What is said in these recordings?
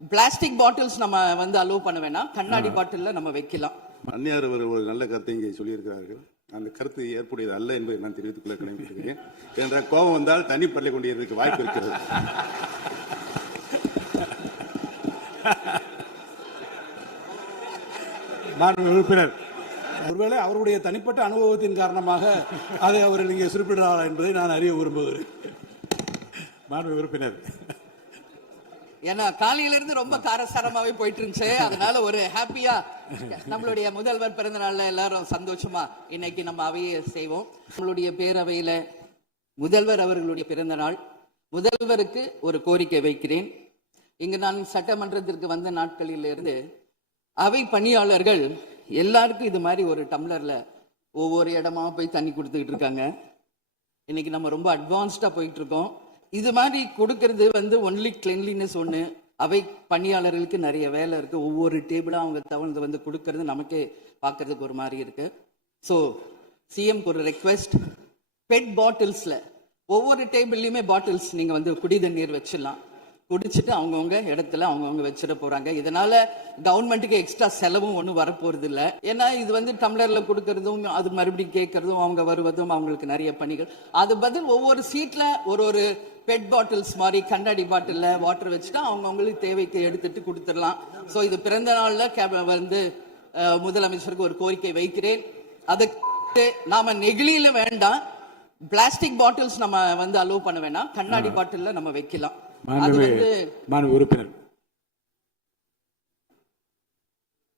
Plastic bottles நம்ம வந்து allow பண்ண வேணாம், கண்ணாடி பாட்டில்ல நம்ம வைக்கலாம். அந்நியார் ஒரு நல்ல கருத்தை இங்கே சொல்லியிருக்கிறார்கள். அந்த கருத்து ஏற்புடையது அல்ல என்பதை நான் தெரிவித்துக் கொள்ள கடமைப்பட்டிருக்கிறேன். என்ற கோபம் வந்தால் தண்ணி பள்ளி கொண்டிருக்க வாய்ப்பு இருக்கிறது. மாண்புமிகு உறுப்பினர், ஒருவேளை அவருடைய தனிப்பட்ட அனுபவத்தின் காரணமாக அதை அவர் இங்கே குறிப்பிடுகிறாரா என்பதை நான் அறிய விரும்புகிறேன். மாண்புமிகு உறுப்பினர், ஏன்னா காலையில இருந்து ரொம்ப காரசாரமாவே போயிட்டு இருந்துச்சு. அதனால ஒரு ஹாப்பியா நம்மளுடைய முதல்வர் பிறந்த நாள்ல எல்லாரும் சந்தோஷமா இன்னைக்கு நம்ம அவையை செய்வோம். நம்மளுடைய பேரவையில முதல்வர் அவர்களுடைய பிறந்த நாள். முதல்வருக்கு ஒரு கோரிக்கை வைக்கிறேன். இங்கு நான் சட்டமன்றத்திற்கு வந்த நாட்களில் இருந்து அவை பணியாளர்கள் எல்லாருக்கும் இது மாதிரி ஒரு டம்ளர்ல ஒவ்வொரு இடமா போய் தண்ணி கொடுத்துக்கிட்டு இருக்காங்க. இன்னைக்கு நம்ம ரொம்ப அட்வான்ஸ்டா போயிட்டு இருக்கோம். இது மாதிரி கொடுக்கறது வந்து ஒன்லி கிளீன்லினஸ் ஒன்று. அவை பணியாளர்களுக்கு நிறைய வேலை இருக்கு. ஒவ்வொரு டேபிளும் அவங்க தவழ்ந்து வந்து கொடுக்கறது நமக்கே பார்க்கறதுக்கு ஒரு மாதிரி இருக்கு. ஸோ சிஎம்க்கு ஒரு ரெக்வெஸ்ட், பெட் பாட்டில்ஸ்ல ஒவ்வொரு டேபிள்லையுமே பாட்டில்ஸ் நீங்க வந்து குடி தண்ணீர் வச்சிடலாம். குடிச்சிட்டு அவங்கவுங்க இடத்துல அவங்கவுங்க வச்சிட போறாங்க. இதனால கவர்மெண்ட்டுக்கு எக்ஸ்ட்ரா செலவும் ஒன்றும் வரப்போறது இல்லை. ஏன்னா இது வந்து டம்ளர்ல கொடுக்கறதும் அது மறுபடியும் கேட்கறதும் அவங்க வருவதும் அவங்களுக்கு நிறைய பணிகள். அது பதில் ஒவ்வொரு சீட்ல ஒரு பெட் பாட்டில்ஸ் மாதிரி கண்ணாடி பாட்டில்ல வாட்டர் வச்சுட்டா அவங்கவுங்களுக்கு தேவைக்கு எடுத்துட்டு கொடுத்துடலாம். ஸோ இது பிறந்த நாள்ல வந்து முதலமைச்சருக்கு ஒரு கோரிக்கை வைக்கிறேன். அதுக்கு நாம நெகிழியில வேண்டாம், பிளாஸ்டிக் பாட்டில்ஸ் நம்ம வந்து அலோவ் பண்ண வேணாம், கண்ணாடி பாட்டில்ல நம்ம வைக்கலாம். உறுப்பினர்,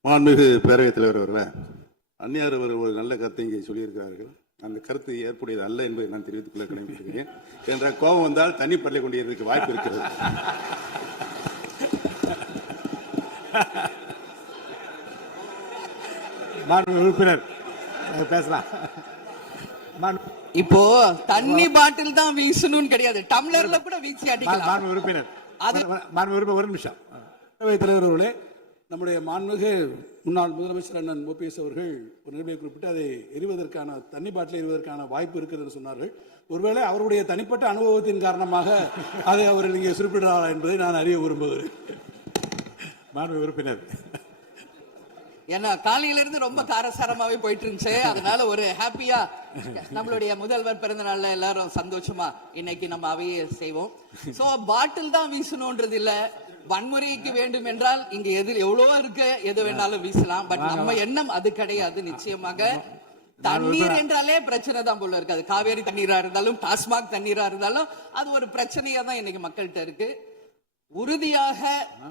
மாண்புமிகு பேரவைத் தலைவர் அவர்களே, அந்நியார் ஒரு நல்ல கருத்தை இங்கே சொல்லியிருக்கிறார்கள். அந்த கருத்து ஏற்புடையது அல்ல என்பதை நான் தெரிவித்துக் கொள்ள கடமைப்பட்டிருக்கிறேன். என்ற கோபம் வந்தால் தண்ணி பள்ளி கொண்டிருக்க வாய்ப்பு இருக்கிறது. மாண்புமிகு உறுப்பினர் பேசலாம். இப்போ தண்ணி பாட்டில் தான் வீசணும்னு கிடையாது, டம்ளர்ல கூட வீசி அடிக்கலாம். மாண்புமிகு உறுப்பினர், ஒரு நிமிஷம். பேரவைத் தலைவர் அவர்களே, நம்முடைய மாண்புமிகு முன்னாள் முதலமைச்சர் அண்ணன் ஓபிஎஸ் அவர்கள் ஒரு நிலையை குறிப்பிட்டு அதை எரிவதற்கான தண்ணி பாட்டில் எரிவதற்கான வாய்ப்பு இருக்கிறது என்று சொன்னார்கள். ஒருவேளை அவருடைய தனிப்பட்ட அனுபவத்தின் காரணமாக அதை அவர் இங்கே குறிப்பிடுகிறாரா என்பதை நான் அறிய விரும்புகிறேன். மாண்புமிகு உறுப்பினர், ஏன்னா காலையில இருந்து ரொம்ப காரசாரமாவே போயிட்டு இருந்துச்சு. அதனால ஒரு ஹாப்பியா நம்மளுடைய முதல்வர் பிறந்த நாள்ல எல்லாரும் சந்தோஷமா இன்னைக்கு நம்ம அவையை செய்வோம். சோ பாட்டில் தான் வீசணும்ன்றது இல்ல, வன்முறைக்கு வேண்டும் என்றால் இங்க எதில் எவ்வளவோ இருக்கு, எது வேணாலும் வீசலாம். பட் நம்ம எண்ணம் அது கிடையாது. நிச்சயமாக தண்ணீர் என்றாலே பிரச்சனை தான் போல இருக்கு. அது காவேரி தண்ணீரா இருந்தாலும் டாஸ்மாக் தண்ணீரா இருந்தாலும் அது ஒரு பிரச்சனையா தான் இன்னைக்கு மக்கள்கிட்ட இருக்கு. உறுதியாக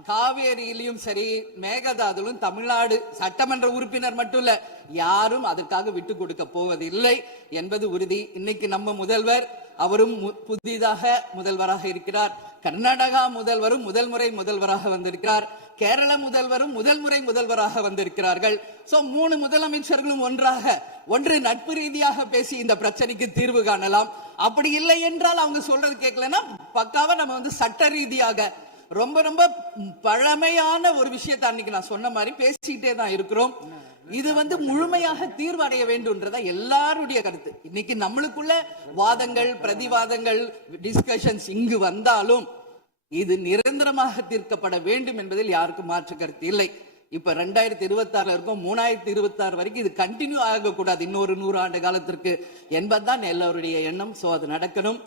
காவேரியிலும் சரி மேகதாதுலும் தமிழ்நாடு சட்டமன்ற உறுப்பினர் மட்டும் இல்ல, யாரும் அதற்காக விட்டு கொடுக்க போவதில்லை என்பது உறுதி. இன்னைக்கு நம்ம முதல்வர் அவரும் புதிதாக முதல்வராக இருக்கிறார். கர்நாடகா முதல்வரும் முதல் முறை முதல்வராக வந்திருக்கிறார். கேரள முதல்வரும் முதல் முறை முதல்வராக வந்திருக்கிறார்கள். சோ 3 முதலமைச்சர்களும் ஒன்று நட்பு ரீதியாக பேசி இந்த பிரச்சனைக்கு தீர்வு காணலாம். அப்படி இல்லை என்றால் அவங்க சொல்றது கேட்கலன்னா பக்காவா நம்ம வந்து சட்ட ரீதியாக ரொம்ப ரொம்ப பழமையான ஒரு விஷயத்தை அன்னைக்கு நான் சொன்ன மாதிரி பேசிக்கிட்டே தான் இருக்கிறோம். இது வந்து முழுமையாக தீர்வடைய வேண்டும்ன்றதா எல்லாருடைய கருத்து. இன்னைக்கு நம்மளுக்குள்ள வாதங்கள் பிரதிவாதங்கள் டிஸ்கஷன்ஸ் இங்கு வந்தாலும் இது நிரந்தரமாக தீர்க்கப்பட வேண்டும் என்பதில் யாருக்கும் மாற்று கருத்து இல்லை. இப்ப 2026 இருக்கும், 3026 வரைக்கும் இது கண்டினியூ ஆகக்கூடாது, இன்னொரு 100 ஆண்டு காலத்திற்கு என்பதுதான் எல்லாருடைய எண்ணம். சோ அது நடக்கணும்.